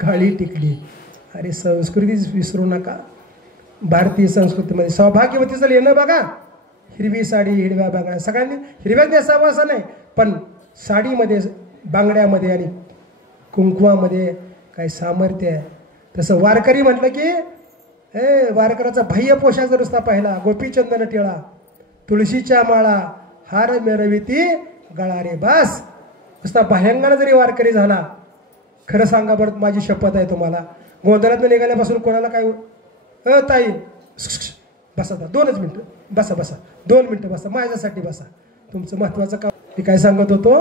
काळी टिकली. अरे संस्कृतीच विसरू नका. भारतीय संस्कृतीमध्ये सौभाग्यवतीचं लेणं बघा, हिरवी साडी, हिरव्या बांगड्या. सगळ्यांनी हिरव्याच नेसावं असं नाही, पण साडीमध्ये, बांगड्यामध्ये आणि कुंकवामध्ये काही सामर्थ्य आहे. तसं वारकरी म्हटलं की वारकऱ्याचा बाह्य पोशाख जर नुसता पाहिला, गोपीचंदन टिळा, तुळशीच्या माळा, हार मिरविती गळा रे, बस. नुसता बाह्यांगानं जरी वारकरी झाला, खरं सांगा बरं, माझी शपथ आहे तुम्हाला, गोंधळातनं निघाल्यापासून कोणाला काय ताई बसा, 2 मिनटं बसा, 2 मिनटं बसा, माझ्यासाठी बसा, तुमचं महत्वाचं काम. मी काय सांगत होतो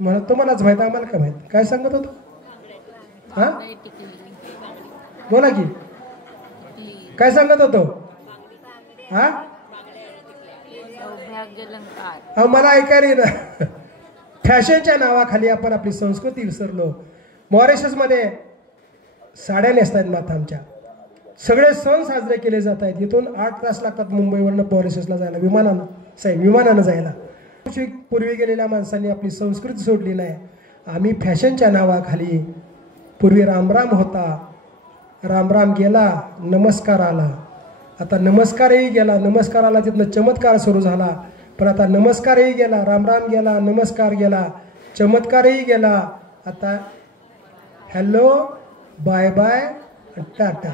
मला, तुम्हालाच माहित, आम्हाला काय माहित. काय सांगत होतो? हा बोला की, काय सांगत होतो? हा मला ऐकायला ना. फॅशनच्या नावाखाली आपण आपली संस्कृती विसरलो. मॉरिशसमध्ये साड्या नेसतात माता आमच्या, सगळे सण साजरे केले जात आहेत. इथून 8 तास लागतात मुंबईवरनं मॉरिशसला जायला, विमानानं साहेब, विमानानं जायला. पूर्वी गेलेल्या माणसांनी आपली संस्कृती सोडली नाही. आम्ही फॅशनच्या नावाखाली, पूर्वी रामराम होता, रामराम गेला, नमस्कार आला. आता नमस्कारही गेला, नमस्कार आला, तिथनं चमत्कार सुरू झाला. पण आता नमस्कारही गेला, रामराम गेला, नमस्कार गेला, चमत्कारही गेला. आता हॅलो, बाय बाय, टाटा.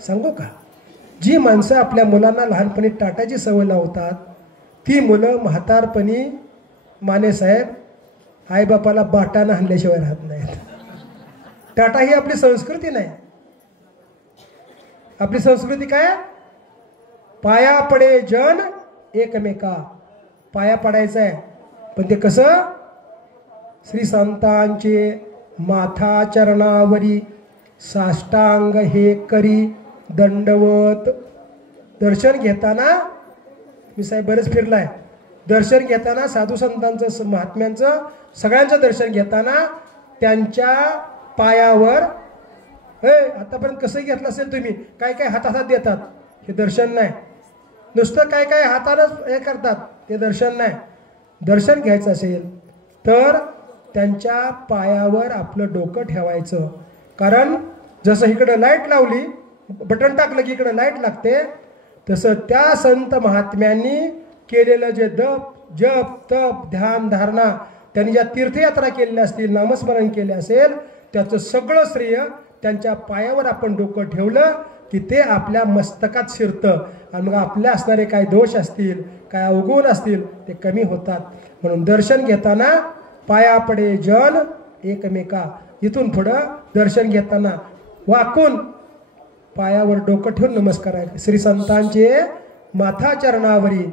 सांगू का, जी माणसं आपल्या मुलांना लहानपणी टाटाची सवय लावतात, ती मुलं म्हातारपणी मानेसाहेब आईबापाला बाटानं हाणल्याशिवाय राहत नाहीत. टाटा ही आपली संस्कृती नाही. आपली संस्कृती काय? पाया पडे जन एकमेका. पाया पडायचं आहे, पण ते कसं? श्री संतांचे माथा चरणावरी साष्टांग हे करी दंडवत. दर्शन घेताना, मी साहेब बरेच फिरलाय, दर्शन घेताना साधू संतांचं, महात्म्यांचं, सगळ्यांचं दर्शन घेताना त्यांच्या पायावर, आतापर्यंत कसं घेतलं असेल तुम्ही, काय काय हातात देतात, हे दर्शन नाही. नुसतं काय काय हातानंच हे करतात, ते दर्शन नाही. दर्शन घ्यायचं असेल तर त्यांच्या पायावर आपलं डोकं ठेवायचं. कारण जसं इकडं लाईट लावली, बटन टाकलं की इकडं लाईट लागते, तसं त्या संत महात्म्यांनी केलेलं जे जप तप ध्यान धारणा, त्यांनी ज्या तीर्थयात्रा केलेल्या असतील, नामस्मरण केले असेल, त्याचं सगळं श्रेय त्यांच्या पायावर आपण डोकं ठेवलं की ते आपल्या मस्तकात शिरतं. आणि मग आपल्या असणारे काय दोष असतील, काय अवगुण असतील, ते कमी होतात. म्हणून दर्शन घेताना पाया पडे जन एकमेका. इथून पुढं दर्शन घेताना वाकून पायावर डोकं ठेवून नमस्कार आहे. श्री संतांचे माथा चरणावरी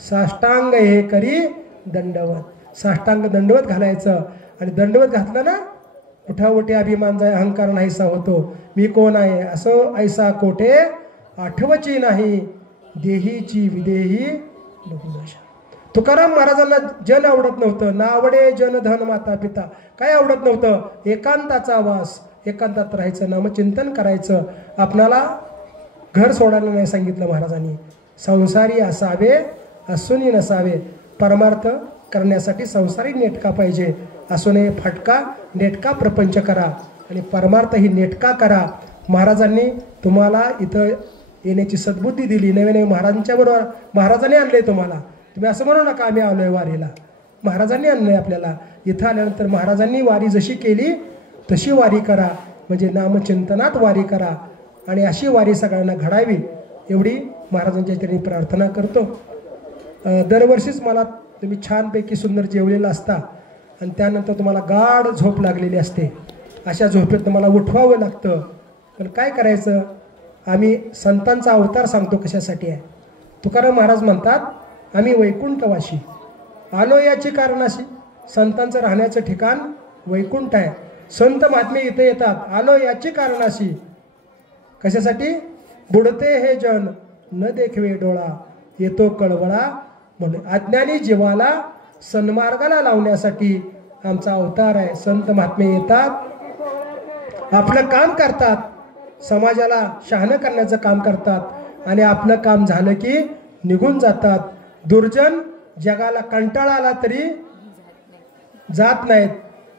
साष्टांग हे करी दंडवत. साष्टांग दंडवत घालायचं. आणि दंडवत घातलं ना, उठावटे अभिमान जाय, अहंकार नाहीसा होतो. मी कोण आहे असं ऐसा कोठे आठवची नाही, देहीची विदेही लघुदशा. तुकाराम महाराजांना जन आवडत नव्हतं, ना आवडे जन धन माता पिता. काय आवडत नव्हतं? एकांताचा वास, एकांतात राहायचं, नामचिंतन करायचं. आपणाला घर सोडायला नाही सांगितलं महाराजांनी. संसारी असावे असूनी नसावे. परमार्थ करण्यासाठी संसारी नेटका पाहिजे. असू नये फाटका नेटका प्रपंच करा आणि परमार्थ ही नेटका करा. महाराजांनी तुम्हाला इथं येण्याची सद्बुद्धी दिली. नवे नवे महाराजांच्या बरोबर महाराजांनी आणले तुम्हाला. तुम्ही असं म्हणू नका आम्ही आलोय वारीला. महाराजांनी आणलंय आपल्याला. इथं आल्यानंतर महाराजांनी वारी जशी केली तशी वारी करा, म्हणजे नामचिंतनात वारी करा आणि अशी वारी सगळ्यांना घडावी एवढी महाराजांच्या चरणी प्रार्थना करतो. दरवर्षीच मला तुम्ही छानपैकी सुंदर जेवलेला असता आणि त्यानंतर तुम्हाला गाढ झोप लागलेली असते. अशा झोपेत मला उठवावं लागतं. पण काय करायचं, आम्ही संतांचा अवतार सांगतो कशासाठी आहे. तुकाराम महाराज म्हणतात आम्ही वैकुंठवासी आलो याची कारणाशी. संतांचं राहण्याचं ठिकाण वैकुंठ आहे. संत महात्मे इथे येतात आलो याची कारणाशी. कशासाठी, बुडते हे जन न देखवे डोळा येतो कळवळा म्हणून अज्ञानी जीवाला सन्मार्गाला लावण्यासाठी आमचा अवतार आहे. संत महात्मे येतात, आपलं काम करतात, समाजाला शहाणं करण्याचं काम करतात आणि आपलं काम झालं की निघून जातात. दुर्जन जगाला कंटाळा आला तरी जात नाहीत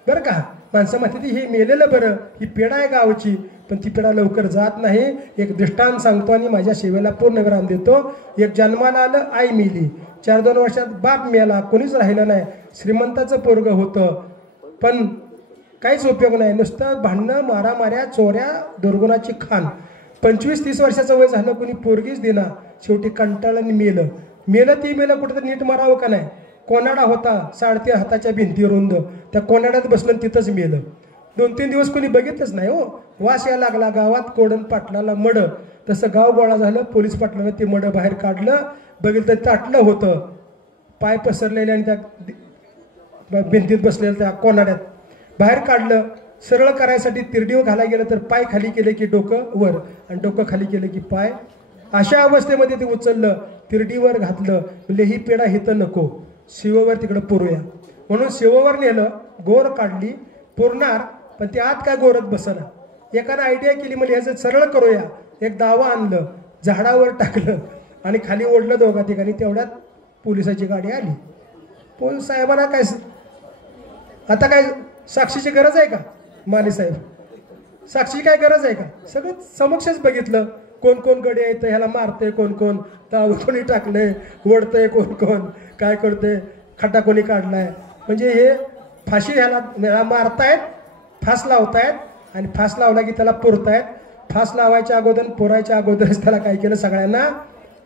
बरं का. माणसं म्हणते हे मेलेलं बरं, ही पेढा आहे गावची, पण ती पेढा लवकर जात नाही. एक दृष्टांत सांगतो आणि माझ्या सेवेला पूर्ण विराम देतो. एक जन्माला आलं, आई मेली. 4-2 वर्षात बाप मेला, कोणीच राहिलं नाही. श्रीमंताचं पोरग होतं, पण काहीच उपयोग नाही. नुसतं भांडणं, मारामाऱ्या, चोऱ्या, दुर्गुणाची खाण. 25-30 वर्षाचं वय झालं, कोणी पोरगीच देना. शेवटी कंटाळून मेलं. ती मेलं कुठं नीट मारावं का नाही. कोणाडा होता 3.5 हाताच्या भिंती रुंद, त्या कोणाड्यात बसलं तिथंच मेलं. 2-3 दिवस कोणी बघितलंच नाही हो. वास या लागला गावात, कोडन पाटलाला मड. तसं गाव गोळा झालं. पोलीस पाटलानं ते मड बाहेर काढलं. बघितलं तर ताटलं होतं, पाय पसरलेले आणि त्या भिंतीत बसलेलं त्या कोणाड्यात बाहेर काढलं. सरळ करायसाठी तिरडीवर घाला गेलं तर पाय खाली केले की डोकं वर आणि डोकं खाली केलं की पाय. अशा अवस्थेमध्ये ते उचललं, तिरडीवर घातलं. म्हणजे ही पेढा हिथं नको, शिववर तिकडं पुरूया म्हणून शिववर नेलं. गोर काढली, पुरणार, पण ते आत काय गोरत बसना. एकानं आयडिया केली, म्हणजे ह्याचं सरळ करूया. एक दावा आणलं, झाडावर टाकलं आणि खाली ओढलं दोघा ठिकाणी. तेवढ्यात पोलिसाची गाडी आली. पोलीस साहेबांना काय आता काय साक्षीची गरज आहे का. माने साहेब, साक्षीची काय गरज आहे का. सगळं समक्षच बघितलं. कोण कोण गडी येतं, ह्याला मारते कोण कोण, ताव कोणी टाकलंय, ओढतंय कोण कोण, काय करते, खड्डा कोणी काढलाय. म्हणजे हे फाशी ह्याला मारतायत, फास लावतायत आणि फास लावला की त्याला पुरतायत. फास लावायच्या अगोदर पुरायच्या अगोदरच त्याला काय केलं, सगळ्यांना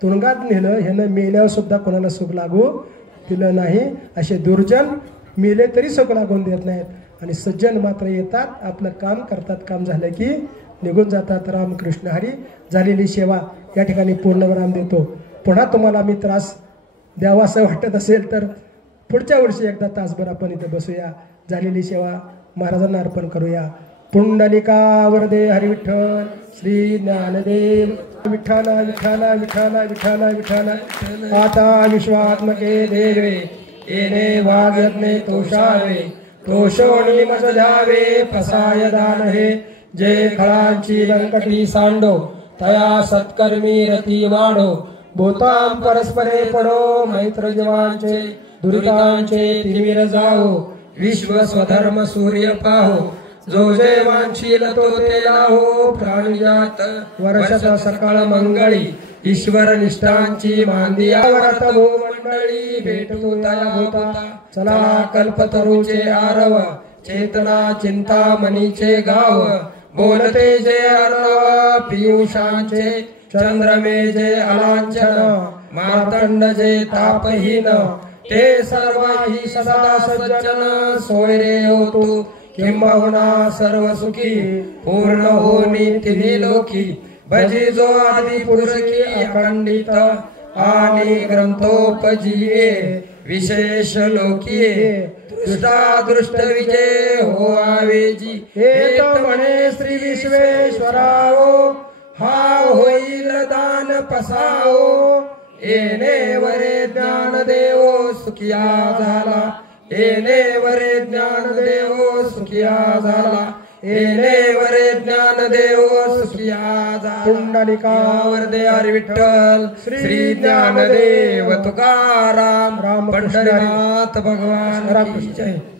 तुरुंगात नेलं. ह्यानं मेल्यावर सुद्धा कोणाला सुख लागू दिलं नाही. असे दुर्जन मेले तरी सुख लागून देत नाहीत आणि सज्जन मात्र येतात, आपलं काम करतात. काम झालं की निघून जातात. रामकृष्ण हरी. झालेली सेवा या ठिकाणी पूर्णविराम देतो. पुन्हा तुम्हाला मी त्रास द्यावा असं वाटत असेल तर पुढच्या वर्षी एकदा तासभर आपण इथं बसूया. झालेली सेवा महाराजांना अर्पण करूया. पुंडलिका वरदे हरी विठ्ठल. श्री ज्ञानदेव विठ्ठल विठ्ठल विठ्ठल विठ्ठल विठ्ठल. आता विश्वात्मके देवे येणे वाग्यज्ञे तोषावे. तोषोणी मज द्यावे फसाय दान हे. जे खळांची लंकटी सांडो तया सत्कर्मी रती वाढो. भूतां परस्परे पडो मैत्र जीवांचे दुरितांचे तिमिर जाओ. विश्व स्वधर्म सूर्य पाहो. जो जे वांछील तो ते लाहो. प्राणिजात वर्षत सकाळ मंगळी. ईश्वर निष्ठांची मांदिया व्रत भूमंडळी. भेटू तया भूता चला कल्पतरूचे आरव. चेतना चिंता मनीचे गाव. बोलते जे अर्णव पियुषांचे. चंद्रमे जे अलांछन. मार्तंड जे तापहीन. ते सर्वाही सदा सज्जन. सोयरे होतो किंबहुना सर्व सुखी. पूर्ण होनी तिन्ही लोकी. भजी जो आदि पुरुष की अखंडित. आणि ग्रंथोपजीवे विशेष लोकीये. दृष्टादृष्ट विजय हो आवेजी. हे तो म्हणे श्री विश्वेश्वराओ. हा होईल दान पसाओ. येणे वरे ज्ञान देवो सुखिया झाला. येणे वरे ज्ञान देवो सुखिया झाला. येणेवरे ज्ञानदेव सुखिया झाला पुंडलिकावर दे हरी विठ्ठल श्री ज्ञानदेव तुकाराम रामकृष्ण हरी. पंढरीनाथ भगवान की जय.